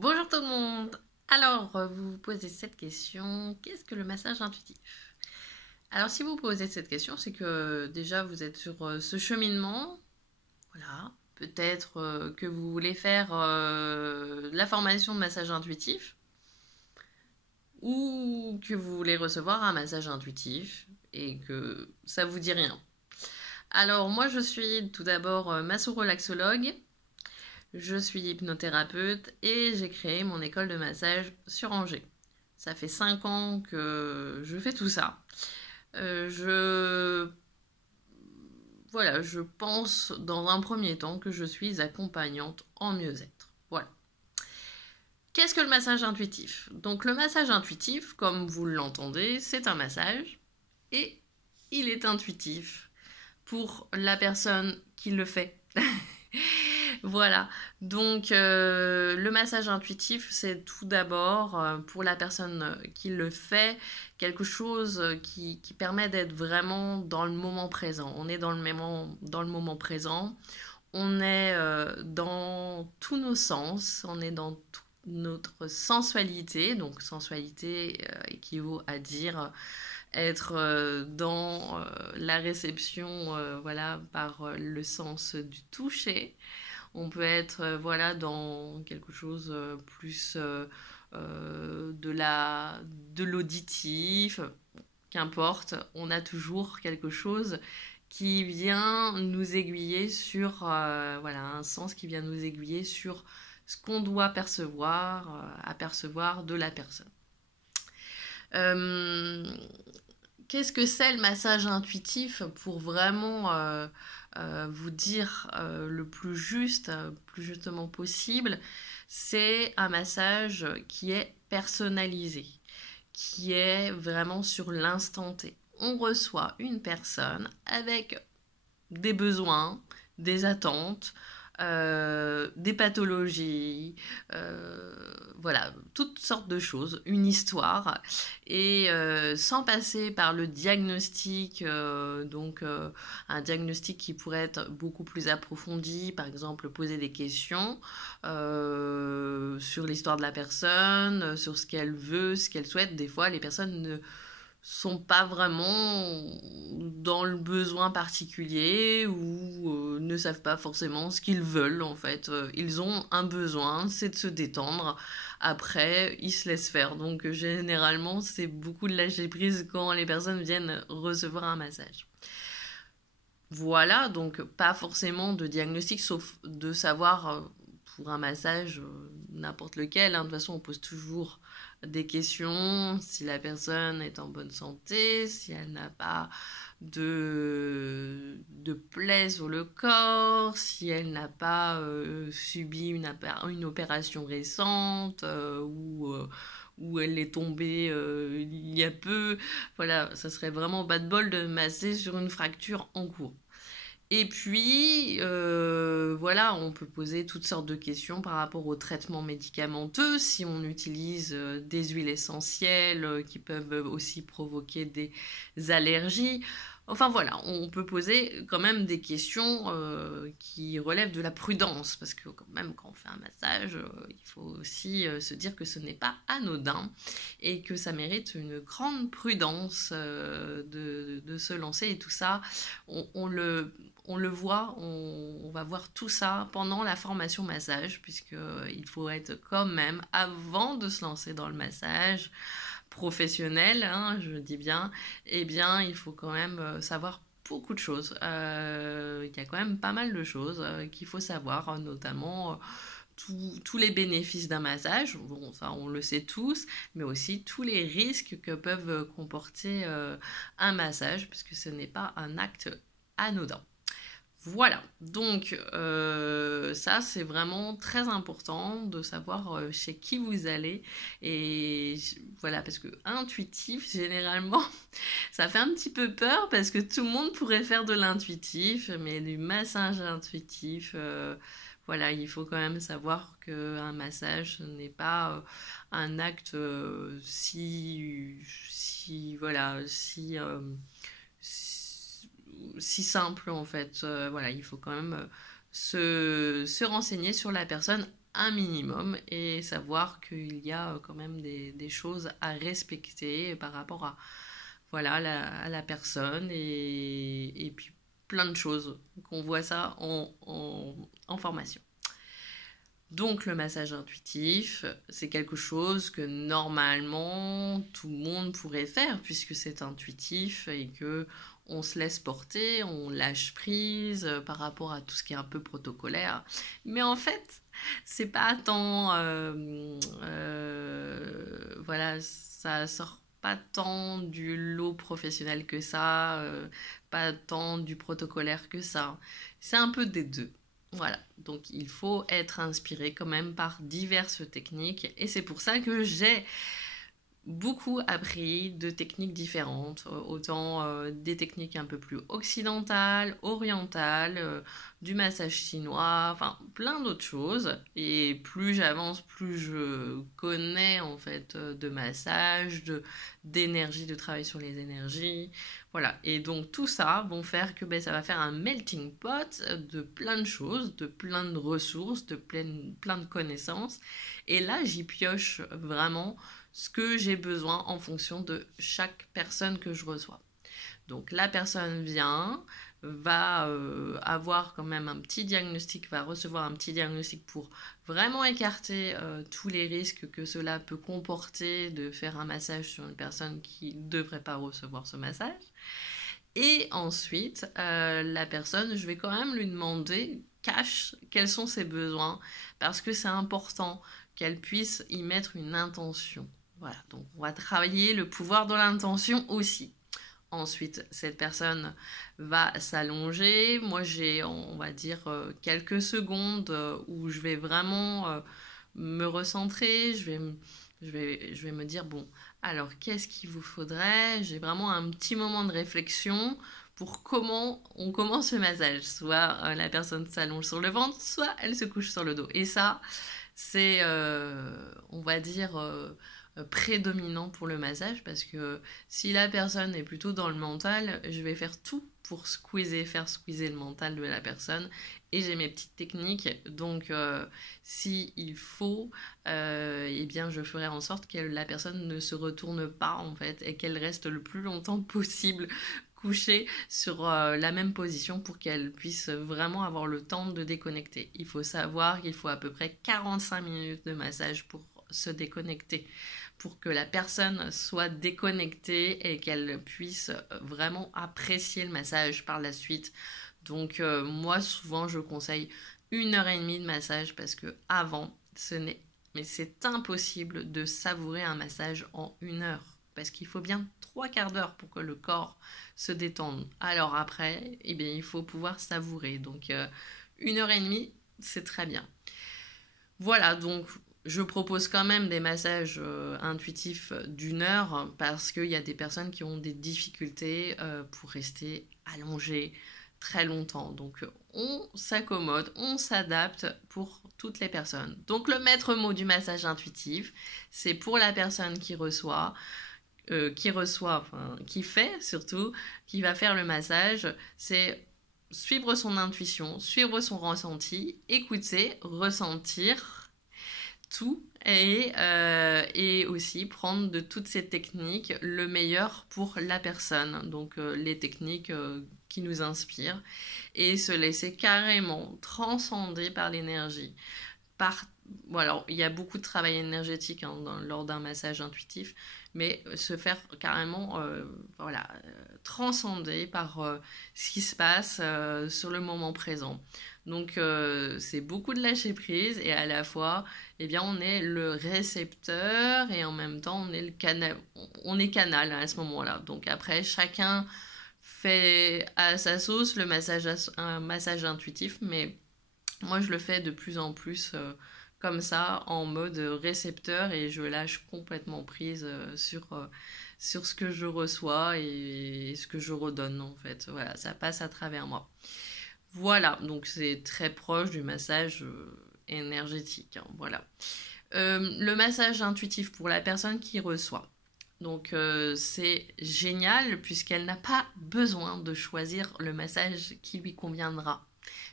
Bonjour tout le monde. Alors, vous vous posez cette question, qu'est-ce que le massage intuitif? Alors, si vous posez cette question, c'est que déjà vous êtes sur ce cheminement. Voilà. Peut-être que vous voulez faire la formation de massage intuitif ou que vous voulez recevoir un massage intuitif et que ça vous dit rien. Alors, moi, je suis tout d'abord masso-relaxologue. Je suis hypnothérapeute et j'ai créé mon école de massage sur Angers. Ça fait 5 ans que je fais tout ça. Je voilà, je pense dans un premier temps que je suis accompagnante en mieux-être. Voilà. Qu'est-ce que le massage intuitif? Donc le massage intuitif, comme vous l'entendez, c'est un massage et il est intuitif pour la personne qui le fait. Voilà, donc le massage intuitif, c'est tout d'abord pour la personne qui le fait, quelque chose qui permet d'être vraiment dans le moment présent. On est dans le moment présent, on est dans tous nos sens, on est dans toute notre sensualité. Donc sensualité équivaut à dire être dans la réception voilà, par le sens du toucher. On peut être voilà, dans quelque chose plus de l'auditif, qu'importe, on a toujours quelque chose qui vient nous aiguiller sur voilà, un sens qui vient nous aiguiller sur ce qu'on doit percevoir, apercevoir de la personne. Euh, Qu'est-ce que c'est le massage intuitif pour vraiment vous dire le plus justement possible? C'est un massage qui est personnalisé, qui est vraiment sur l'instant T. On reçoit une personne avec des besoins, des attentes, des pathologies, voilà, toutes sortes de choses, une histoire, et sans passer par le diagnostic, un diagnostic qui pourrait être beaucoup plus approfondi, par exemple poser des questions sur l'histoire de la personne, sur ce qu'elle veut, ce qu'elle souhaite. Des fois, les personnes ne sont pas vraiment dans le besoin particulier ou ne savent pas forcément ce qu'ils veulent en fait. Ils ont un besoin, c'est de se détendre. Après, ils se laissent faire. Donc généralement, c'est beaucoup de lâcher prise quand les personnes viennent recevoir un massage. Voilà, donc pas forcément de diagnostic, sauf de savoir pour un massage, n'importe lequel, hein. De toute façon, on pose toujours des questions, si la personne est en bonne santé, si elle n'a pas de plaies sur le corps, si elle n'a pas subi une opération récente où elle est tombée il y a peu. Voilà, ça serait vraiment bas de bol de masser sur une fracture en cours. Et puis, voilà, on peut poser toutes sortes de questions par rapport au traitement médicamenteux, si on utilise des huiles essentielles qui peuvent aussi provoquer des allergies. Enfin voilà, on peut poser quand même des questions qui relèvent de la prudence, parce que quand même quand on fait un massage, il faut aussi se dire que ce n'est pas anodin et que ça mérite une grande prudence de se lancer, et tout ça, on le voit, on va voir tout ça pendant la formation massage, puisqu'il faut être quand même, avant de se lancer dans le massage professionnel, hein, je dis bien, eh bien, il faut quand même savoir beaucoup de choses. Il y a quand même pas mal de choses qu'il faut savoir, notamment tous les bénéfices d'un massage, bon ça on le sait tous, mais aussi tous les risques que peuvent comporter un massage, puisque ce n'est pas un acte anodin. Voilà, donc ça c'est vraiment très important de savoir chez qui vous allez, et voilà, parce que intuitif généralement ça fait un petit peu peur, parce que tout le monde pourrait faire de l'intuitif, mais du massage intuitif, voilà, il faut quand même savoir qu'un massage ce n'est pas un acte voilà, si simple en fait. Voilà, il faut quand même se renseigner sur la personne un minimum et savoir qu'il y a quand même des choses à respecter par rapport à, voilà, à la personne et puis plein de choses qu'on voit ça en formation. Donc le massage intuitif, c'est quelque chose que normalement tout le monde pourrait faire puisque c'est intuitif et que on se laisse porter, on lâche prise par rapport à tout ce qui est un peu protocolaire. Mais en fait, c'est pas tant, voilà, ça sort pas tant du lot professionnel que ça, pas tant du protocolaire que ça. C'est un peu des deux. Voilà, donc il faut être inspiré quand même par diverses techniques et c'est pour ça que j'ai beaucoup appris de techniques différentes, autant des techniques un peu plus occidentales, orientales, du massage chinois, enfin plein d'autres choses. Et plus j'avance, plus je connais en fait de massage, d'énergie, de travail sur les énergies. Voilà, et donc tout ça vont faire que ça va faire un melting pot de plein de choses, de plein de ressources, de plein de connaissances. Et là, j'y pioche vraiment ce que j'ai besoin en fonction de chaque personne que je reçois. Donc la personne vient, va avoir quand même un petit diagnostic, va recevoir un petit diagnostic pour vraiment écarter tous les risques que cela peut comporter de faire un massage sur une personne qui ne devrait pas recevoir ce massage. Et ensuite, la personne, je vais quand même lui demander cash quels sont ses besoins parce que c'est important qu'elle puisse y mettre une intention. Voilà, donc on va travailler le pouvoir de l'intention aussi. Ensuite, cette personne va s'allonger. Moi, j'ai, on va dire, quelques secondes où je vais vraiment me recentrer. Je vais me dire, bon, alors qu'est-ce qu'il vous faudrait? J'ai vraiment un petit moment de réflexion pour comment on commence le massage. Soit la personne s'allonge sur le ventre, soit elle se couche sur le dos. Et ça, c'est, on va dire, prédominant pour le massage parce que si la personne est plutôt dans le mental, je vais faire tout pour faire squeezer le mental de la personne et j'ai mes petites techniques. Donc, si il faut, eh bien, je ferai en sorte que la personne ne se retourne pas en fait et qu'elle reste le plus longtemps possible couchée sur la même position pour qu'elle puisse vraiment avoir le temps de déconnecter. Il faut savoir qu'il faut à peu près 45 minutes de massage pour se déconnecter, pour que la personne soit déconnectée et qu'elle puisse vraiment apprécier le massage par la suite. Donc moi souvent je conseille 1 heure et demie de massage parce que avant mais c'est impossible de savourer un massage en 1 heure parce qu'il faut bien 3/4 d'heure pour que le corps se détende. Alors après, eh bien, il faut pouvoir savourer. Donc 1 heure et demie, c'est très bien. Voilà, donc je propose quand même des massages intuitifs d'1 heure parce qu'il y a des personnes qui ont des difficultés pour rester allongées très longtemps. Donc on s'accommode, on s'adapte pour toutes les personnes. Donc le maître mot du massage intuitif, c'est pour la personne qui reçoit, qui fait surtout, qui va faire le massage, c'est suivre son intuition, suivre son ressenti, écouter, ressentir tout et aussi prendre de toutes ces techniques le meilleur pour la personne, donc les techniques qui nous inspirent et se laisser carrément transcender par l'énergie. Alors, il y a beaucoup de travail énergétique lors d'un massage intuitif, mais se faire carrément transcender par ce qui se passe sur le moment présent. Donc c'est beaucoup de lâcher prise et à la fois eh bien, on est le récepteur et en même temps on est le canal, on est canal à ce moment-là. Donc après chacun fait à sa sauce un massage intuitif, mais moi je le fais de plus en plus comme ça, en mode récepteur et je lâche complètement prise sur ce que je reçois et ce que je redonne en fait. Voilà, ça passe à travers moi. Voilà, donc c'est très proche du massage énergétique. Hein, voilà. Le massage intuitif pour la personne qui reçoit. Donc c'est génial puisqu'elle n'a pas besoin de choisir le massage qui lui conviendra.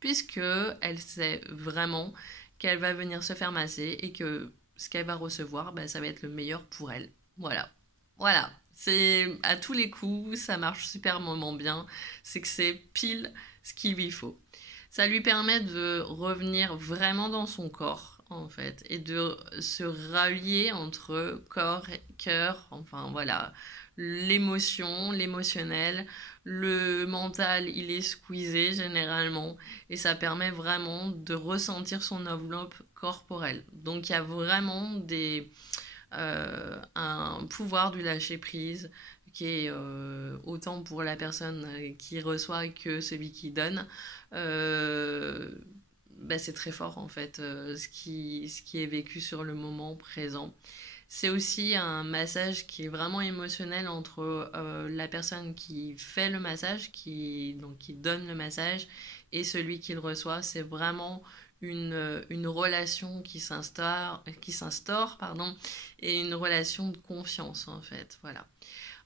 Puisque elle sait vraiment qu'elle va venir se faire masser et que ce qu'elle va recevoir, bah, ça va être le meilleur pour elle. Voilà. Voilà. C'est à tous les coups, ça marche superbement bien. C'est que c'est pile ce qu'il lui faut. Ça lui permet de revenir vraiment dans son corps, en fait, et de se rallier entre corps et cœur, enfin voilà, l'émotion, l'émotionnel, le mental, il est squeezé généralement, et ça permet vraiment de ressentir son enveloppe corporelle. Donc il y a vraiment un pouvoir du lâcher prise qui est autant pour la personne qui reçoit que celui qui donne. Euh, bah, c'est très fort en fait ce qui est vécu sur le moment présent. C'est aussi un massage qui est vraiment émotionnel entre la personne qui fait le massage, donc qui donne le massage, et celui qui le reçoit. C'est vraiment une relation qui s'instaure, pardon, et une relation de confiance en fait. Voilà.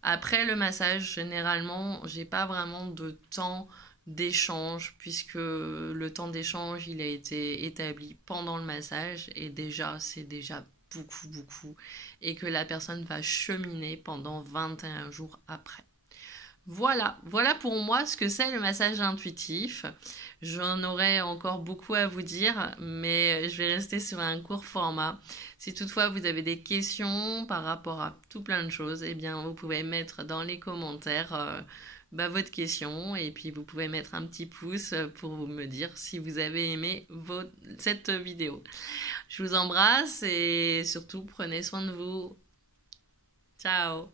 Après le massage, généralement, j'ai pas vraiment de temps d'échange puisque le temps d'échange il a été établi pendant le massage et déjà c'est déjà beaucoup et que la personne va cheminer pendant 21 jours après. Voilà pour moi ce que c'est le massage intuitif. J'en aurais encore beaucoup à vous dire, mais je vais rester sur un court format. Si toutefois vous avez des questions par rapport à tout plein de choses, eh bien vous pouvez mettre dans les commentaires votre question et puis vous pouvez mettre un petit pouce pour me dire si vous avez aimé cette vidéo. Je vous embrasse et surtout prenez soin de vous. Ciao!